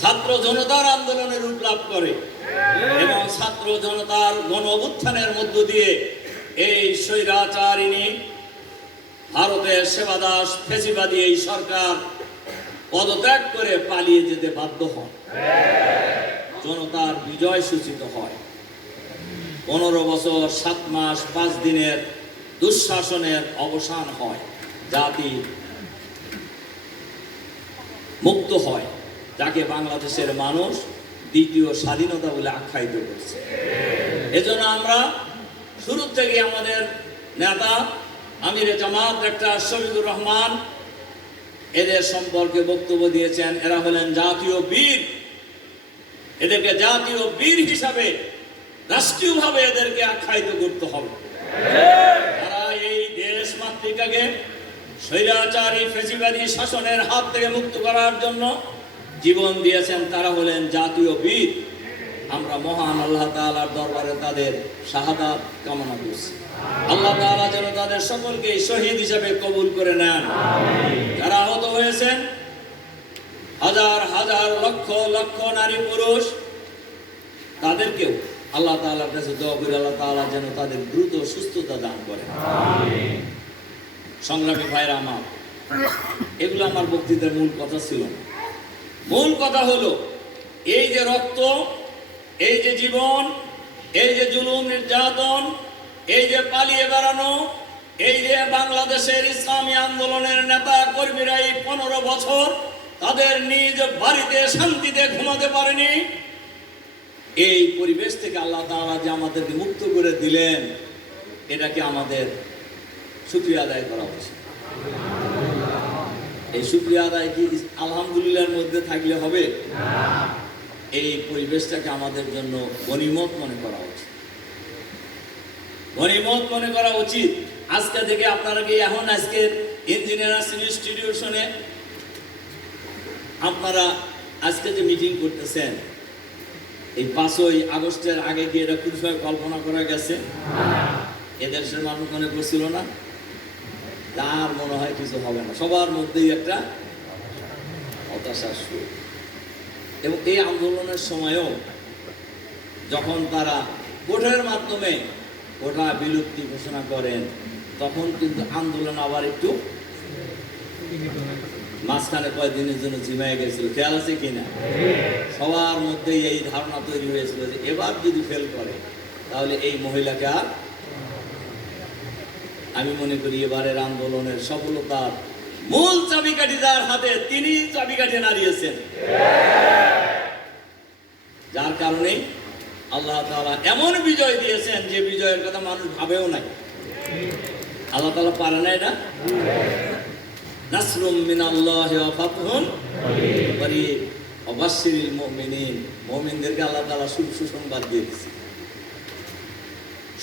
ছাত্র জনতার আন্দোলনের রূপ লাভ করে এবং ছাত্র জনতার গণ অভ্যুত্থানের মধ্য দিয়ে এই স্বৈরাচারিণী ভারতের সেবাদাস ফেসিবাদী এই সরকার পদত্যাগ করে পালিয়ে যেতে বাধ্য হন। জনতার বিজয় সূচিত হয়। পনেরো বছর, সাত মাস, পাঁচ দিনের দুঃশাসনের অবসান হয়, জাতি মুক্ত হয়। যাকে বাংলাদেশের মানুষ দ্বিতীয় স্বাধীনতা বলে আখ্যায়িত করছে। এজন্য আমরা শুরু থেকে আমাদের নেতা আমির জামাত, ডাক্তার শফিকুর রহমান এদের সম্পর্কে বক্তব্য দিয়েছেন। এরা হলেন জাতীয় বীর। এদেরকে জাতীয় বীর হিসাবে রাষ্ট্রীয়ভাবে এদেরকে আখ্যায়িত করতে হবে। তারা এই দেশ মাতৃকাকে স্বৈরাচারী, ফেসিবাদী শাসনের হাত থেকে মুক্ত করার জন্য জীবন দিয়েছেন তারা হলেন জাতীয় বীর। আমরা মহান আল্লাহ তাআলার দরবারে তাদের শাহাদাত কামনা করছি। আল্লাহ তাআলা যেন তাদের সকলকে শহীদ হিসেবে কবুল করে নেন। যারা আহত হয়েছেন হাজার হাজার লক্ষ লক্ষ নারী পুরুষ তাদেরকেও আল্লাহ তাআলার কাছে দোয়া করি আল্লাহ তাআলা যেন তাদের দ্রুত সুস্থতা দান করে সংগ্রামী ভাইরা আমার এগুলো আমার বক্তৃতার মূল কথা ছিল না। মূল কথা হলো, এই যে রক্ত, এই যে জীবন, এই যে জুলুম নির্যাতন, এই যে পালিয়ে বেড়ানো, এই যে বাংলাদেশের ইসলামী আন্দোলনের নেতা কর্মীরা এই পনেরো বছর তাদের নিজ বাড়িতে শান্তিতে ঘুমাতে পারেনি, এই পরিবেশ থেকে আল্লাহ তাআলা যে আমাদেরকে মুক্ত করে দিলেন এটাকে আমাদের শুক্রিয়া আদায় করা উচিত? এই শুক্রিয়া আদায় কি আলহামদুলিল্লাহর মধ্যে থাকলে হবে? এই পরিবেশটাকে আমাদের জন্য গণিমত মনে করা উচিত। গণিমত মনে করা উচিত। আজকে থেকে আপনারা কি এখন আজকের ইঞ্জিনিয়ার্স ইনস্টিটিউশনে আপনারা আজকে যে মিটিং করতেছেন, এই পাঁচই আগস্টের আগে কি এটা কল্পনা করা গেছে? এদের মানুষ মনে করছিল না? তার মনে হয় কিছু হবে না। সবার মধ্যেই একটা হতাশার সুর এবং এই আন্দোলনের সময়ও যখন তারা ভোটের মাধ্যমে কোটা বিলুপ্তি ঘোষণা করেন, তখন কিন্তু আন্দোলন আবার একটু মাঝখানে কয়েকদিনের জন্য ঝিমায় গেছিল। খেয়াল আছে কিনা সবার মধ্যেই এই ধারণা তৈরি হয়েছিল যে এবার যদি ফেল করে, তাহলে এই মহিলাকে আর আমি মনে করি এবারের আন্দোলনের সফলতার মূল চাবিকাঠি যার হাতে তিনি চাবিকাঠি নাড়িয়েছেন। যার কারণে আল্লাহ তালা এমন বিজয় দিয়েছেন যে বিজয়ের কথা মানুষ ভাবেও নাই। আল্লাহ তালা পারে নাই না? নাসরুম মিনাল্লাহি ওয়া ফাতহুন করিব। অবাশশিরিল মুমিনিন, মুমিনদেরকে আল্লাহ শুভ সুসংবাদ দিয়েছে।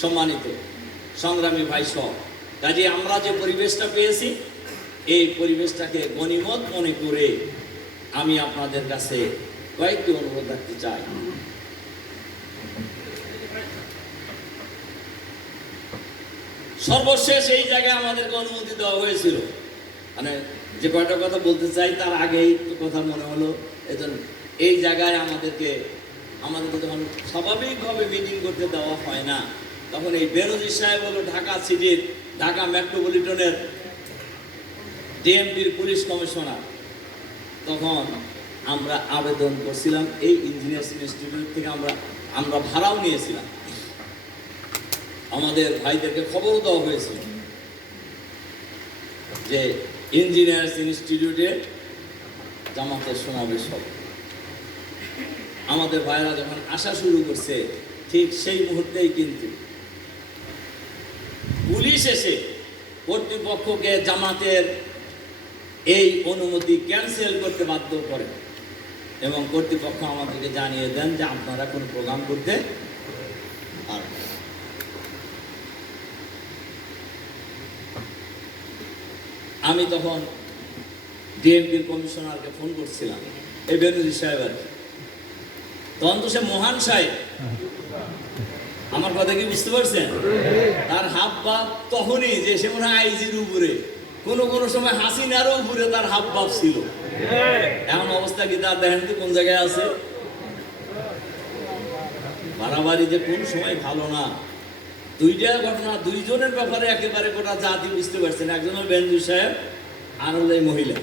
সম্মানিত সংগ্রামী ভাই সব কাজে আমরা যে পরিবেশটা পেয়েছি, এই পরিবেশটাকে গণিমত মনে করে আমি আপনাদের কাছে কয়েকটি অনুরোধ রাখতে চাই। সর্বশেষ এই জায়গায় আমাদেরকে অনুমতি দেওয়া হয়েছিল। মানে যে কয়টা কথা বলতে চাই, তার আগেই কথা মনে হলো। এজন্য এই জায়গায় আমাদেরকে আমাদেরকে যখন স্বাভাবিকভাবে মিটিং করতে দেওয়া হয় না, তখন এই বেনজির সাহেব হলো ঢাকা সিটির ঢাকা মেট্রোপলিটনের ডিএমপির পুলিশ কমিশনার, তখন আমরা আবেদন করছিলাম, এই ইঞ্জিনিয়ার্স ইনস্টিটিউট থেকে আমরা আমরা ভাড়াও নিয়েছিলাম। আমাদের ভাইদেরকে খবর দেওয়া হয়েছিল যে ইঞ্জিনিয়ার্স ইনস্টিটিউটে জামাতের সমাবেশ হবে আমাদের ভাইরা যখন আসা শুরু করছে, ঠিক সেই মুহূর্তেই কিন্তু পুলিশ এসে কর্তৃপক্ষকে জামাতের এই অনুমতি ক্যান্সেল করতে বাধ্য করে এবং কর্তৃপক্ষ আমাদেরকে জানিয়ে দেন যে আপনারা কোনো প্রোগ্রাম করতে পারবেন আমি তখন ডিএমপির কমিশনারকে ফোন করছিলাম। এই বেনজির সাহেব আর। তখন তো সে মহান সাহেব। আমার কথা কি বুঝতে পারছেন? তার হাব ভাব তখনই যে সে মনে হয় আইজির উপরে। কোন কোন সময় হাসিনারও উপরে তার হাব ভাব ছিল। এমন অবস্থা মুস্তাকিদার দেখেন তো কোন জায়গায় আছে। বাড়াবাড়ি যে কোন সময় ভালো না। দুইটা ঘটনা, দুইজনের ব্যাপারে একেবারে গোটা জাতি বুঝতে পারছেন। একজন হল বেঞ্জু সাহেব, আর হলো এই মহিলা।